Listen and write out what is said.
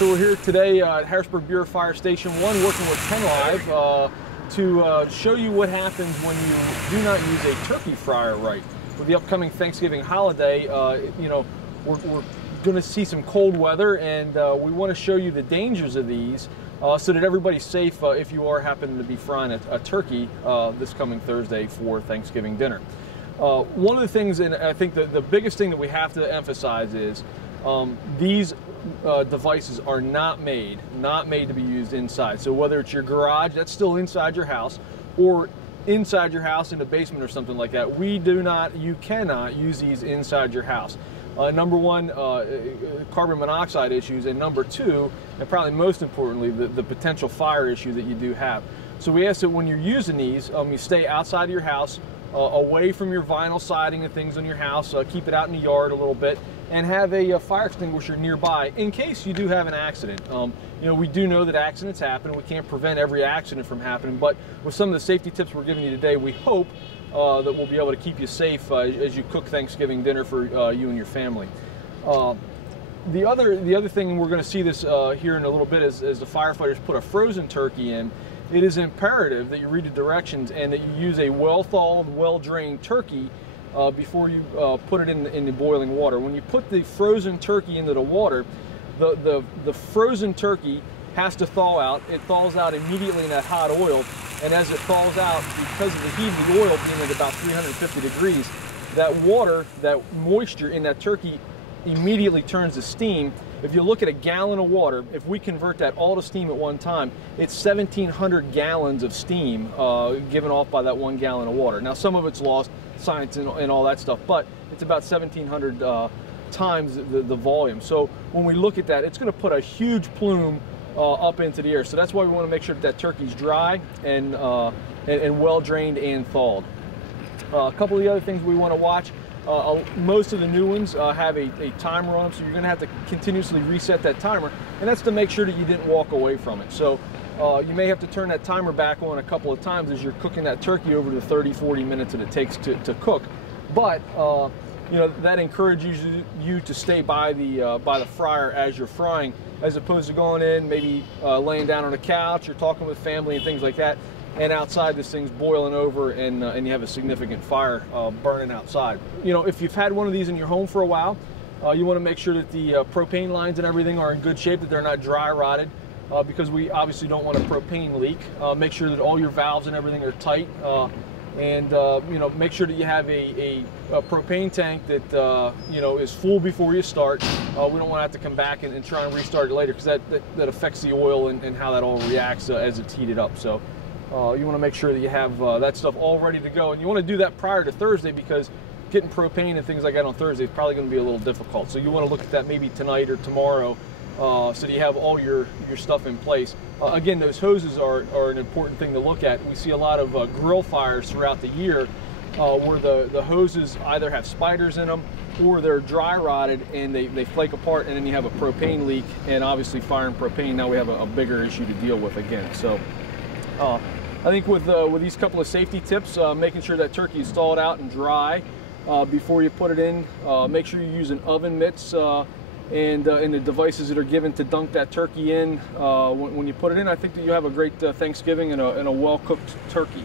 So we're here today at Harrisburg Bureau Fire Station 1 working with PennLive to show you what happens when you do not use a turkey fryer right. With the upcoming Thanksgiving holiday, you know, we're going to see some cold weather, and we want to show you the dangers of these so that everybody's safe if you are happening to be frying a turkey this coming Thursday for Thanksgiving dinner. One of the things, and I think the biggest thing that we have to emphasize is these devices are not made to be used inside. So whether it's your garage, that's still inside your house, or inside your house in the basement or something like that, you cannot use these inside your house. Number one, carbon monoxide issues, and number two, and probably most importantly, the potential fire issue that you do have. So we ask that when you're using these, you stay outside of your house, away from your vinyl siding and things on your house, keep it out in the yard a little bit, and have a fire extinguisher nearby in case you do have an accident. You know, we do know that accidents happen. We can't prevent every accident from happening, but with some of the safety tips we're giving you today, we hope that we'll be able to keep you safe as you cook Thanksgiving dinner for you and your family. The other thing, we're going to see this here in a little bit, as the firefighters put a frozen turkey in. It is imperative that you read the directions and that you use a well-thawed, well-drained turkey before you put it in the boiling water. When you put the frozen turkey into the water, the frozen turkey has to thaw out. It thaws out immediately in that hot oil, and as it thaws out, because of the heat of the oil being at about 350 degrees, that water, that moisture in that turkey immediately turns to steam. If you look at a gallon of water, if we convert that all to steam at one time, it's 1,700 gallons of steam given off by that 1 gallon of water. Now, some of it's lost, science and all that stuff, but it's about 1,700 times the volume. So when we look at that, it's going to put a huge plume up into the air. So that's why we want to make sure that turkey's dry and well drained and thawed. A couple of the other things we want to watch. Most of the new ones have a timer on them, so you're going to have to continuously reset that timer, and that's to make sure that you didn't walk away from it. So you may have to turn that timer back on a couple of times as you're cooking that turkey over the 30-40 minutes that it takes to cook. But you know, that encourages you to stay by the fryer as you're frying, as opposed to going in, maybe laying down on a couch or talking with family and things like that, and outside this thing's boiling over, and you have a significant fire burning outside. You know, if you've had one of these in your home for a while, you want to make sure that the propane lines and everything are in good shape, that they're not dry rotted, because we obviously don't want a propane leak. Make sure that all your valves and everything are tight, and you know, make sure that you have a propane tank that you know, is full before you start. We don't want to have to come back and try and restart it later, because that affects the oil and how that all reacts as it's heated up. So you want to make sure that you have that stuff all ready to go, and you want to do that prior to Thursday, because getting propane and things like that on Thursday is probably going to be a little difficult. So you want to look at that maybe tonight or tomorrow, so that you have all your stuff in place. Again, those hoses are an important thing to look at. We see a lot of grill fires throughout the year where the hoses either have spiders in them, or they're dry rotted and they flake apart, and then you have a propane leak, and obviously firing propane, now we have a bigger issue to deal with again. So I think with these couple of safety tips, making sure that turkey is thawed out and dry before you put it in, make sure you're using oven mitts and the devices that are given to dunk that turkey in when you put it in. I think that you have a great Thanksgiving and a well-cooked turkey.